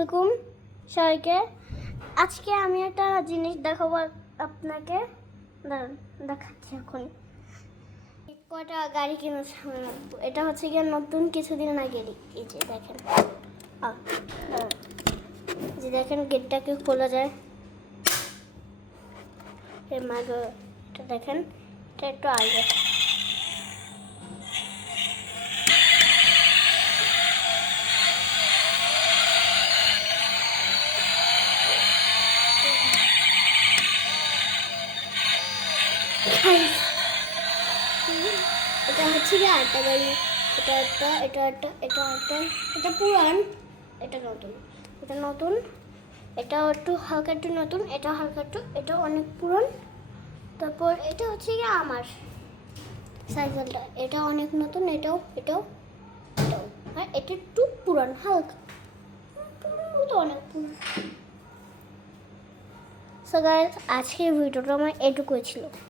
আলাইকুম সবাইকে। আজকে আমি একটা জিনিস দেখাবো আপনাকে। দাঁড়ান, দেখাচ্ছি এখন। কয়টা গাড়ি কিনেছে এটা হচ্ছে গিয়ে নতুন, কিছুদিন আগেরই। এই যে দেখেন, দাঁড়ান, যে দেখেন গেটটাকে খোলা যায়। এর মাঝে এটা দেখেন, এটা একটু আগে। এটা হচ্ছে গিয়ে আরেকটা গাড়ি। এটা পুরান, এটা নতুন। এটা নতুন, এটা একটু হালকা একটু নতুন, এটা হালকা একটু, এটা অনেক পুরান। তারপর এটা হচ্ছে গিয়ে আমার সাইকেলটা, এটা অনেক নতুন, এটাও এটাও এটাও। আর এটা একটু পুরান, হালকা পুরান, অনেক পুরান। সো গাইস, আজকের ভিডিওটা আমার এটুকুই ছিল।